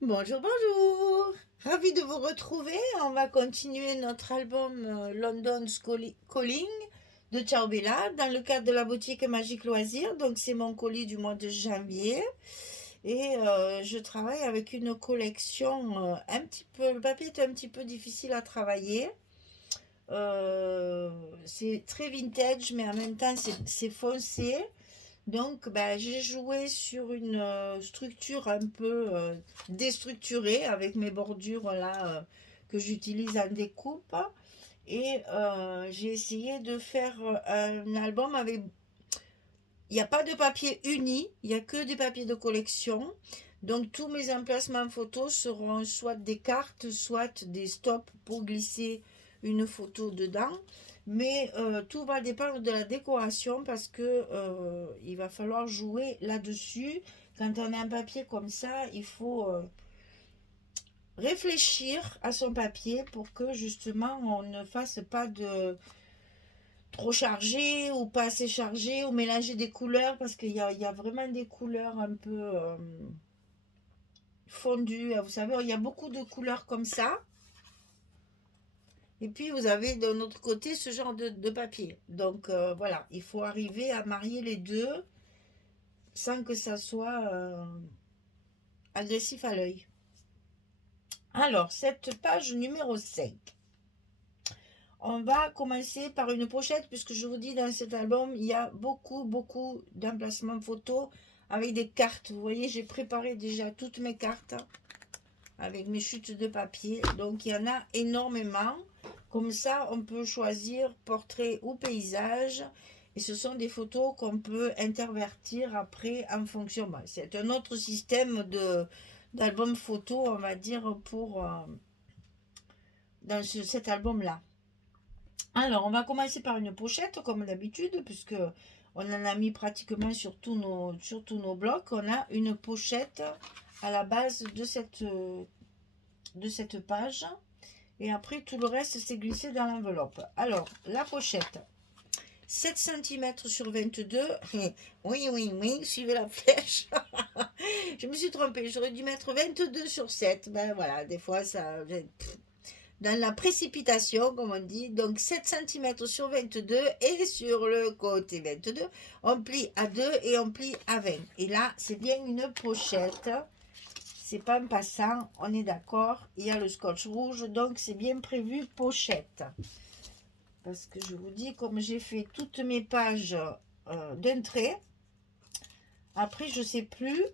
Bonjour, bonjour. Ravi de vous retrouver. On va continuer notre album Calling de Ciao Bella dans le cadre de la boutique Magique Loisirs. Donc c'est mon colis du mois de janvier et je travaille avec une collection un petit peu. Le papier est un petit peu difficile à travailler. Euh, c'est très vintage, mais en même temps c'est foncé. Donc, ben, j'ai joué sur une structure un peu déstructurée avec mes bordures là que j'utilise en découpe. Et j'ai essayé de faire un album avec... Il n'y a pas de papier uni, il n'y a que des papiers de collection. Donc, tous mes emplacements photos seront soit des cartes, soit des stops pour glisser une photo dedans. Mais tout va dépendre de la décoration parce que il va falloir jouer là-dessus. Quand on a un papier comme ça, il faut réfléchir à son papier pour que justement on ne fasse pas de trop chargé ou pas assez chargé ou mélanger des couleurs parce qu'il y a vraiment des couleurs un peu fondues. Vous savez, il y a beaucoup de couleurs comme ça. Et puis vous avez de notre côté ce genre de papier. Donc voilà, il faut arriver à marier les deux sans que ça soit agressif à l'œil. Alors, cette page numéro 5. On va commencer par une pochette puisque je vous dis dans cet album, il y a beaucoup d'emplacements photos avec des cartes. Vous voyez, j'ai préparé déjà toutes mes cartes avec mes chutes de papier. Donc, il y en a énormément. Comme ça, on peut choisir portrait ou paysage. Et ce sont des photos qu'on peut intervertir après en fonction. C'est un autre système d'album photo, on va dire, pour dans cet album-là. Alors, on va commencer par une pochette, comme d'habitude, puisque on en a mis pratiquement sur tous nos blocs. On a une pochette à la base de cette page. Et après, tout le reste, c'est glissé dans l'enveloppe. Alors, la pochette, 7 cm sur 22. Oui, suivez la flèche. Je me suis trompée, j'aurais dû mettre 22 sur 7. Ben voilà, des fois, ça... Dans la précipitation, comme on dit, donc 7 cm sur 22 et sur le côté 22, on plie à 2 et on plie à 20. Et là, c'est bien une pochette. C'est pas un passant, on est d'accord. Il y a le scotch rouge, donc c'est bien prévu pochette. Parce que je vous dis, comme j'ai fait toutes mes pages d'un trait, après je sais plus,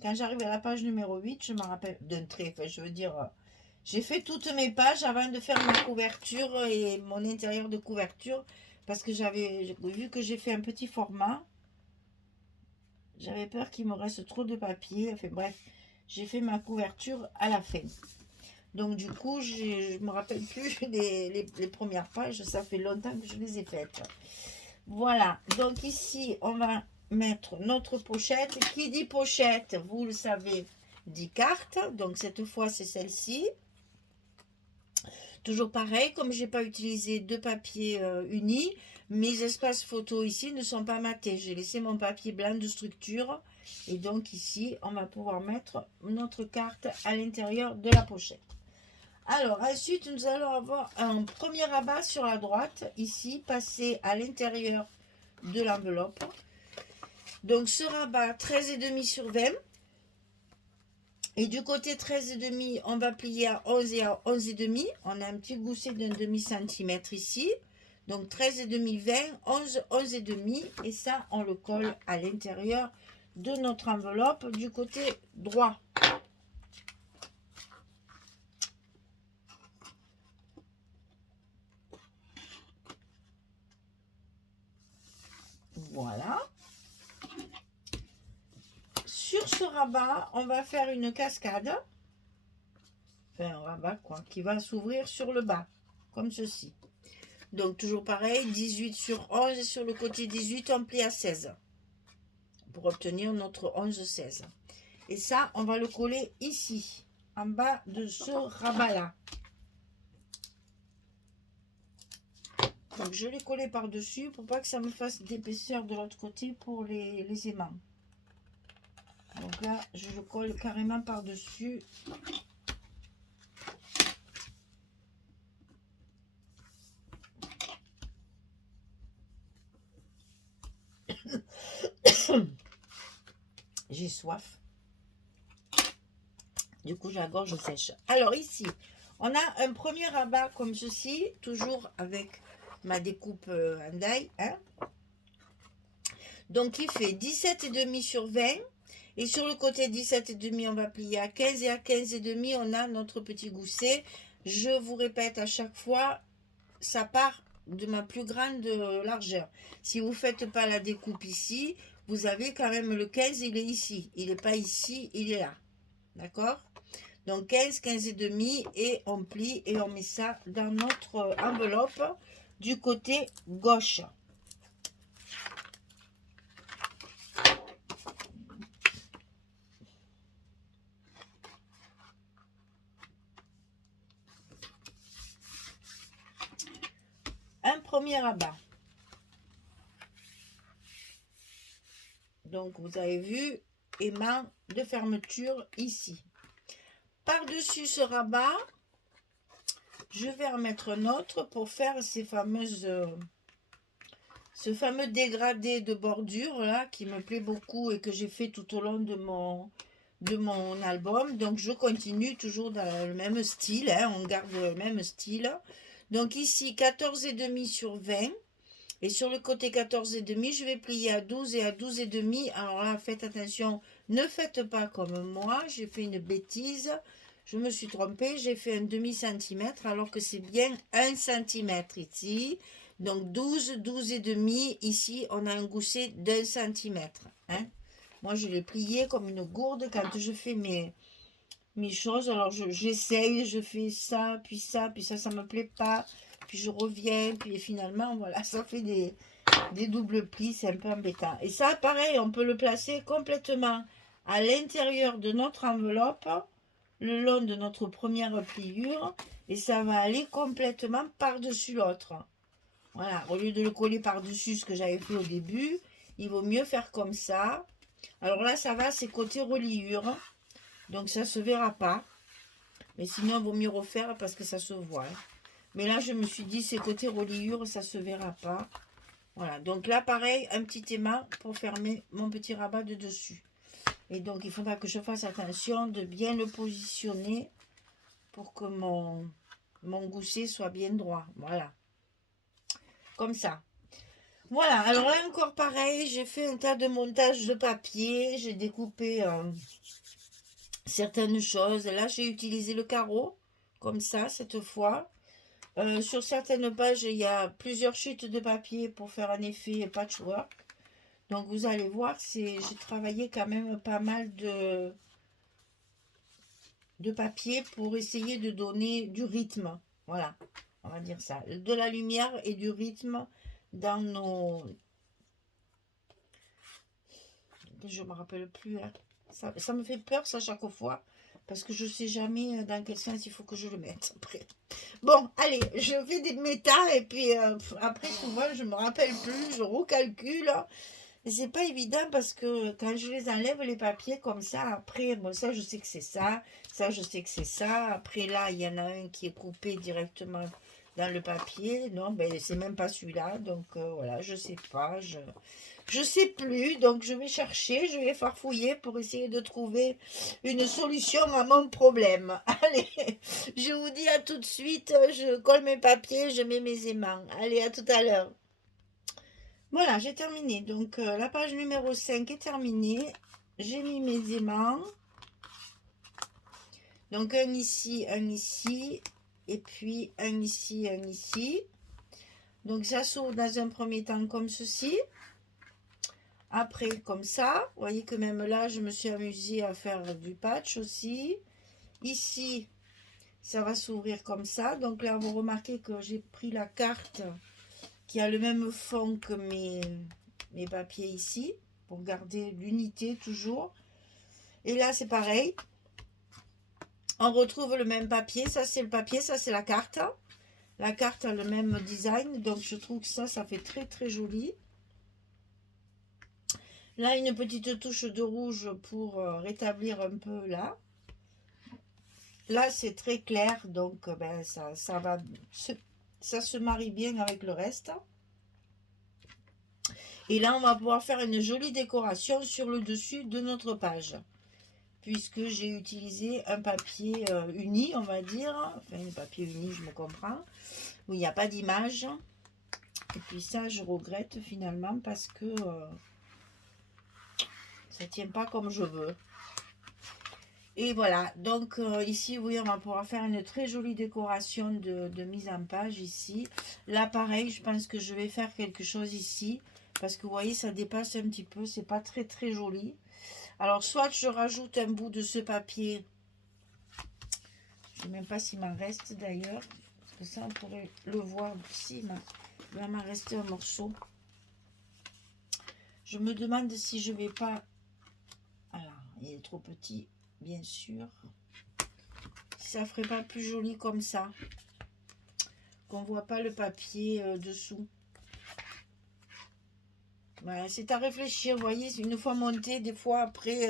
quand j'arrive à la page numéro 8, je me rappelle d'un trait, enfin je veux dire, j'ai fait toutes mes pages avant de faire ma couverture et mon intérieur de couverture, parce que j'avais vu que j'ai fait un petit format, j'avais peur qu'il me reste trop de papier, enfin bref, j'ai fait ma couverture à la fin. Donc du coup, je me rappelle plus les premières pages, ça fait longtemps que je les ai faites. Voilà, donc ici, on va mettre notre pochette. Qui dit pochette, vous le savez, dit carte. Donc cette fois, c'est celle-ci. Toujours pareil, comme j'ai pas utilisé de papier uni, mes espaces photos ici ne sont pas matés. J'ai laissé mon papier blanc de structure. Et donc ici, on va pouvoir mettre notre carte à l'intérieur de la pochette. Alors, ensuite, nous allons avoir un premier rabat sur la droite, ici, passé à l'intérieur de l'enveloppe. Donc, ce rabat 13,5 sur 20. Et du côté 13,5, on va plier à 11 et à 11,5. On a un petit gousset d'un demi-centimètre ici. Donc, 13,5, 20, 11, 11,5. Et ça, on le colle à l'intérieur de notre enveloppe du côté droit. Voilà. Sur ce rabat, on va faire une cascade. Enfin, un rabat quoi, qui va s'ouvrir sur le bas, comme ceci. Donc, toujours pareil, 18 sur 11 et sur le côté 18, on plie à 16 pour obtenir notre 11-16. Et ça, on va le coller ici, en bas de ce rabat-là. Donc, je l'ai collé par-dessus pour pas que ça me fasse d'épaisseur de l'autre côté pour les aimants. Donc là, je le colle carrément par-dessus. J'ai soif. Du coup, j'ai la gorge sèche. Alors ici, on a un premier rabat comme ceci, toujours avec ma découpe en die. Hein. Donc, il fait 17,5 sur 20. Et sur le côté 17,5, on va plier à 15. Et à 15,5, on a notre petit gousset. Je vous répète à chaque fois, ça part de ma plus grande largeur. Si vous ne faites pas la découpe ici, vous avez quand même le 15, il est ici. Il n'est pas ici, il est là. D'accord? Donc 15, 15,5 et on plie et on met ça dans notre enveloppe du côté gauche. Un premier rabat. Donc vous avez vu, aimant de fermeture ici. Par-dessus ce rabat, je vais remettre un autre pour faire ces fameuses, ce fameux dégradé de bordure là qui me plaît beaucoup et que j'ai fait tout au long de mon album. Donc je continue toujours dans le même style, hein, on garde le même style. Donc ici 14,5 sur 20 et sur le côté 14,5 je vais plier à 12 et à 12,5. Alors là faites attention, ne faites pas comme moi, j'ai fait une bêtise, je me suis trompée, j'ai fait un demi-centimètre alors que c'est bien 1 centimètre ici. Donc 12, 12,5, ici on a un gousset d'1 centimètre. Hein. Moi je l'ai plié comme une gourde quand je fais mes choses. Alors j'essaye, je fais ça, puis ça me plaît pas. Puis je reviens, puis finalement voilà, ça fait des doubles plis, c'est un peu embêtant. Et ça pareil, on peut le placer complètement à l'intérieur de notre enveloppe, le long de notre première pliure, et ça va aller complètement par-dessus l'autre. Voilà, au lieu de le coller par-dessus ce que j'avais fait au début, il vaut mieux faire comme ça. Alors là, ça va, c'est côté reliure, donc ça se verra pas. Mais sinon, il vaut mieux refaire parce que ça se voit. Hein. Mais là, je me suis dit, c'est côté reliure, ça se verra pas. Voilà, donc là, pareil, un petit aimant pour fermer mon petit rabat de dessus. Et donc, il faudra que je fasse attention de bien le positionner pour que mon gousset soit bien droit. Voilà. Comme ça. Voilà, alors là encore pareil, j'ai fait un tas de montage de papier, j'ai découpé certaines choses. Là, j'ai utilisé le carreau, comme ça, cette fois. Sur certaines pages, il y a plusieurs chutes de papier pour faire un effet patchwork. Donc, vous allez voir, j'ai travaillé quand même pas mal de papier pour essayer de donner du rythme. Voilà, on va dire ça. De la lumière et du rythme dans nos... Je me rappelle plus. Hein. Ça me fait peur, ça, chaque fois. Parce que je ne sais jamais dans quel sens il faut que je le mette après. Bon, allez, je fais des méta et puis après, souvent, je me rappelle plus, je recalcule. Et c'est pas évident parce que quand je les enlève, les papiers comme ça, après, bon, ça, je sais que c'est ça. Ça, je sais que c'est ça. Après, là, il y en a un qui est coupé directement dans le papier. Non, ben, c'est même pas celui-là. Donc, voilà, je sais pas. Je sais plus, donc je vais chercher, je vais farfouiller pour essayer de trouver une solution à mon problème. Allez, je vous dis à tout de suite, je colle mes papiers, je mets mes aimants. Allez, à tout à l'heure. Voilà, j'ai terminé. Donc la page numéro 5 est terminée. J'ai mis mes aimants. Donc un ici, et puis un ici, un ici. Donc ça s'ouvre dans un premier temps comme ceci. Après, comme ça, vous voyez que même là, je me suis amusée à faire du patch aussi. Ici, ça va s'ouvrir comme ça. Donc là, vous remarquez que j'ai pris la carte qui a le même fond que mes papiers ici, pour garder l'unité toujours. Et là, c'est pareil. On retrouve le même papier. Ça, c'est le papier, ça, c'est la carte. La carte a le même design, donc je trouve que ça fait très, très joli. Là, une petite touche de rouge pour rétablir un peu là. Là, c'est très clair, donc ben, ça se marie bien avec le reste. Et là, on va pouvoir faire une jolie décoration sur le dessus de notre page. Puisque j'ai utilisé un papier uni, on va dire. Enfin, un papier uni, je me comprends. Où il n'y a pas d'image. Et puis ça, je regrette finalement parce que ça ne tient pas comme je veux. Et voilà, donc ici, oui, on va pouvoir faire une très jolie décoration de mise en page ici. Là, pareil, je pense que je vais faire quelque chose ici. Parce que vous voyez, ça dépasse un petit peu. C'est pas très très joli. Alors, soit je rajoute un bout de ce papier. Je ne sais même pas s'il m'en reste d'ailleurs. Parce que ça, on pourrait le voir. Si, il va m'en rester un morceau. Je me demande si je vais pas... Alors, il est trop petit, bien sûr. Si ça ferait pas plus joli comme ça. Qu'on voit pas le papier dessous. Voilà, c'est à réfléchir. Vous voyez, une fois monté, des fois après,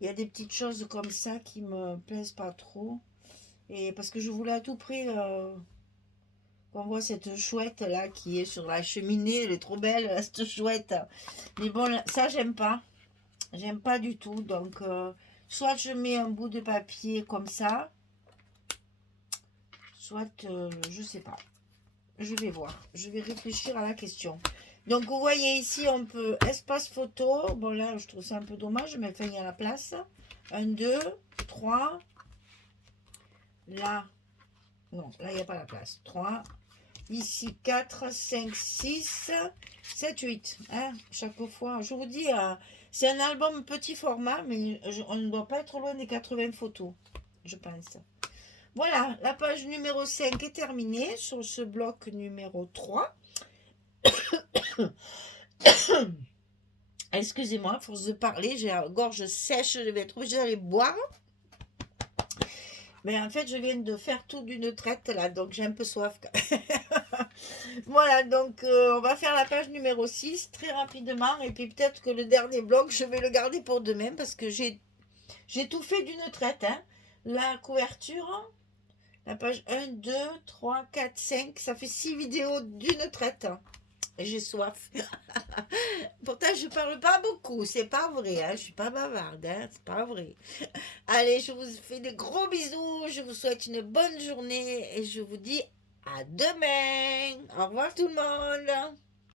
il y a des petites choses comme ça qui me plaisent pas trop. Et parce que je voulais à tout prix qu'on voit cette chouette là qui est sur la cheminée. Elle est trop belle, là, cette chouette. Mais bon, ça, j'aime pas. J'aime pas du tout. Donc, soit je mets un bout de papier comme ça. Soit, je sais pas. Je vais voir. Je vais réfléchir à la question. Donc, vous voyez ici, on peut espace photo. Bon, là, je trouve ça un peu dommage, mais enfin, il y a la place. 1, 2, 3. Là, non, là, il n'y a pas la place. 3. Ici, 4, 5, 6, 7, 8. Hein, chaque fois, je vous dis, c'est un album petit format, mais on ne doit pas être loin des 80 photos, je pense. Voilà, la page numéro 5 est terminée sur ce bloc numéro 3. Excusez-moi, à force de parler, j'ai la gorge sèche, je vais être obligée d'aller boire. Mais en fait, je viens de faire tout d'une traite là, donc j'ai un peu soif. Voilà, donc on va faire la page numéro 6 très rapidement. Et puis peut-être que le dernier bloc, je vais le garder pour demain parce que j'ai tout fait d'une traite. Hein. La couverture, la page 1, 2, 3, 4, 5, ça fait 6 vidéos d'une traite. J'ai soif. Pourtant, je parle pas beaucoup, c'est pas vrai. Hein. Je suis pas bavarde, hein. C'est pas vrai. Allez, je vous fais des gros bisous. Je vous souhaite une bonne journée et je vous dis à demain. Au revoir tout le monde.